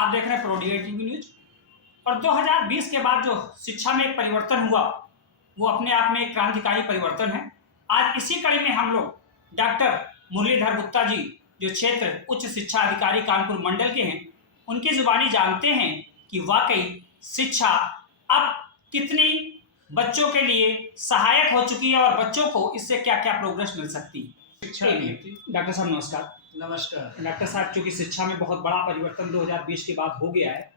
आप देख रहे हैं प्रोडिया टीवी न्यूज। और 2020 के बाद जो शिक्षा में एक परिवर्तन हुआ वो अपने आप में एक क्रांतिकारी परिवर्तन है। आज इसी कड़ी में हम लोग डॉक्टर मुरलीधर गुप्ता जी जो क्षेत्र उच्च शिक्षा अधिकारी कानपुर मंडल के हैं उनकी जुबानी जानते हैं कि वाकई शिक्षा अब कितनी बच्चों के लिए सहायक हो चुकी है और बच्चों को इससे क्या क्या प्रोग्रेस मिल सकती है। शिक्षा नीति। डॉक्टर साहब नमस्कार। नमस्कार। डॉक्टर साहब, चूंकि शिक्षा में बहुत बड़ा परिवर्तन 2020 के बाद हो गया है,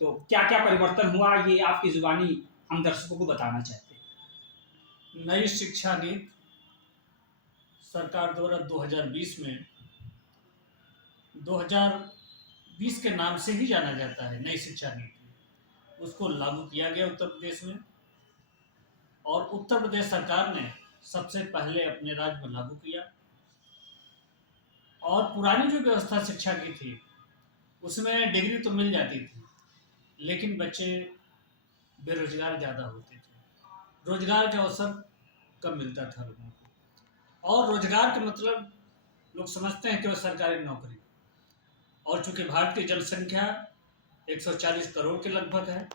तो क्या क्या परिवर्तन हुआ ये आपकी जुबानी हम दर्शकों को बताना चाहते हैं। नई शिक्षा नीति सरकार द्वारा 2020 में 2020 के नाम से ही जाना जाता है, नई शिक्षा नीति उसको लागू किया गया उत्तर प्रदेश में। और उत्तर प्रदेश सरकार ने सबसे पहले अपने राज्य में लागू किया। और पुरानी जो व्यवस्था शिक्षा की थी उसमें डिग्री तो मिल जाती थी, लेकिन बच्चे बेरोजगार ज़्यादा होते थे, रोजगार का अवसर कम मिलता था लोगों को। और रोजगार का मतलब लोग समझते हैं कि वह सरकारी नौकरी। और चूंकि भारत की जनसंख्या 140 करोड़ के लगभग है,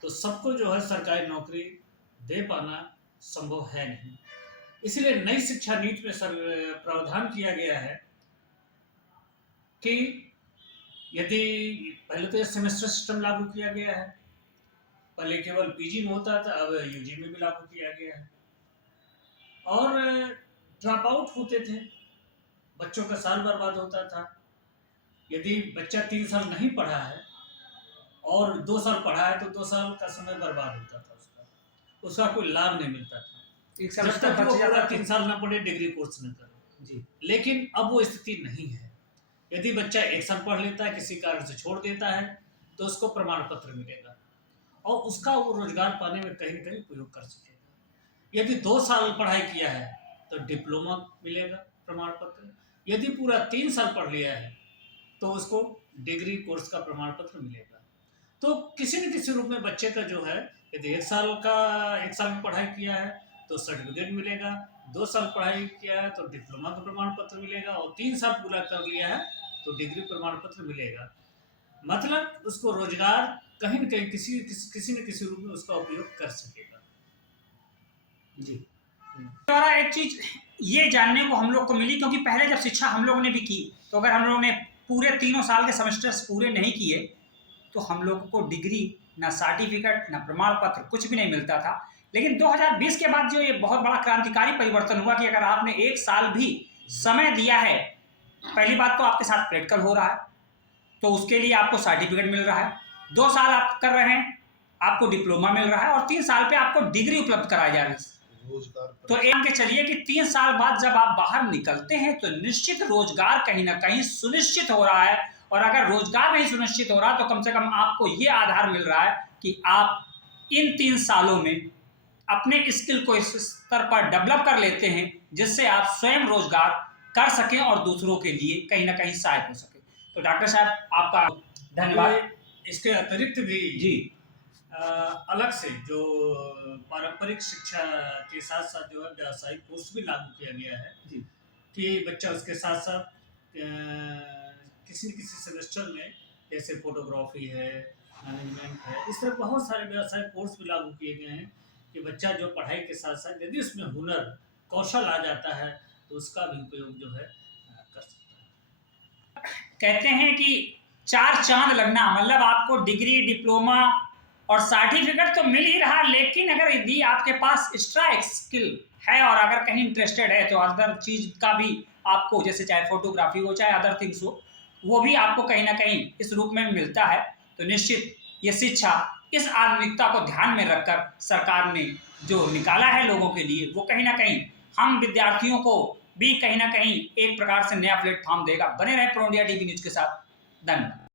तो सबको जो है सरकारी नौकरी दे पाना संभव है नहीं। इसलिए नई शिक्षा नीति में प्रावधान किया गया है कि यदि पहले तो सेमेस्टर सिस्टम लागू किया गया है, पहले केवल पीजी में होता था, अब यूजी में भी लागू किया गया है। और ड्रॉप आउट होते थे, बच्चों का साल बर्बाद होता था। यदि बच्चा 3 साल नहीं पढ़ा है और 2 साल पढ़ा है तो 2 साल का समय बर्बाद होता था, उसका कोई लाभ नहीं मिलता था। जब तक वो पूरा 3 साल न पढ़े, डिग्री कोर्स न करे जी। लेकिन अब वो स्थिति नहीं है। यदि बच्चा 1 साल पढ़ लेता है, किसी कारण से छोड़ देता है, तो उसको प्रमाण पत्र मिलेगा और उसका वो रोजगार पाने में कहीं न कहीं उपयोग कर सकेगा। यदि 2 साल पढ़ाई किया है तो डिप्लोमा मिलेगा, प्रमाण पत्र। यदि पूरा 3 साल पढ़ लिया है तो उसको डिग्री कोर्स का प्रमाण पत्र मिलेगा। तो किसी न किसी रूप में बच्चे का जो है, यदि 1 साल में पढ़ाई किया है तो सर्टिफिकेट मिलेगा, 2 साल पढ़ाई किया है तो डिप्लोमा का प्रमाण पत्र मिलेगा, और 3 साल पूरा कर लिया है तो डिग्री प्रमाण पत्र मिलेगा। मतलब उसको रोजगार कहीं न कहीं किसी न किसी रूप में उसका उपयोग कर सकेगा जी। द्वारा एक चीज ये जानने को हम लोग को मिली, क्योंकि पहले जब शिक्षा हम लोगों ने भी की तो अगर हम लोगों ने पूरे 3 साल के सेमेस्टर्स पूरे नहीं किए तो हम लोगों को डिग्री, ना सर्टिफिकेट, ना प्रमाण पत्र, कुछ भी नहीं मिलता था। लेकिन 2020 के बाद जो ये बहुत बड़ा क्रांतिकारी परिवर्तन हुआ कि अगर आपने 1 साल भी समय दिया है, पहली बात तो आपके साथ प्रैक्टिकल हो रहा है तो उसके लिए आपको सर्टिफिकेट मिल रहा है, 2 साल आप कर रहे हैं आपको डिप्लोमा मिल रहा है, और 3 साल पे आपको डिग्री उपलब्ध कराई जा रही है। तो मान के चलिए कि 3 साल बाद जब आप बाहर निकलते हैं तो निश्चित रोजगार कहीं ना कहीं सुनिश्चित हो रहा है। और अगर रोजगार नहीं सुनिश्चित हो रहा तो कम से कम आपको ये आधार मिल रहा है कि आप इन 3 सालों में अपने स्किल को इस स्तर पर डेवलप कर लेते हैं जिससे आप स्वयं रोजगार कर सकें और दूसरों के लिए कहीं ना कहीं सहायक हो सके। तो डॉक्टर साहब आपका धन्यवाद। इसके अतिरिक्त भी जी अलग से जो पारंपरिक शिक्षा के साथ साथ जो है व्यावसायिक कोर्स भी लागू किया गया है जी, कि बच्चा उसके साथ साथ किसी न किसी सेमेस्टर में, जैसे फोटोग्राफी है, मैनेजमेंट है, इस तरह बहुत सारे व्यावसायिक कोर्स भी लागू किए गए हैं कि बच्चा जो पढ़ाई के साथ साथ यदि उसमें हुनर, कौशल आ जाता है तो उसका भी उपयोग जो है कर सकता है। कहते हैं कि 4 चांद लगना, मतलब आपको डिग्री, डिप्लोमा और सर्टिफिकेट तो मिल ही रहा, लेकिन अगर यदि आपके पास एक्स्ट्रा स्किल है और अगर कहीं इंटरेस्टेड है तो अदर चीज का भी आपको, जैसे चाहे फोटोग्राफी हो चाहे अदर थिंग्स हो, वो भी आपको कहीं ना कहीं इस रूप में मिलता है। तो निश्चित ये शिक्षा इस आधुनिकता को ध्यान में रखकर सरकार ने जो निकाला है लोगों के लिए, वो कहीं ना कहीं हम विद्यार्थियों को भी कहीं ना कहीं एक प्रकार से नया प्लेटफॉर्म देगा। बने रहे प्रोडिया टीवी न्यूज के साथ। धन्यवाद।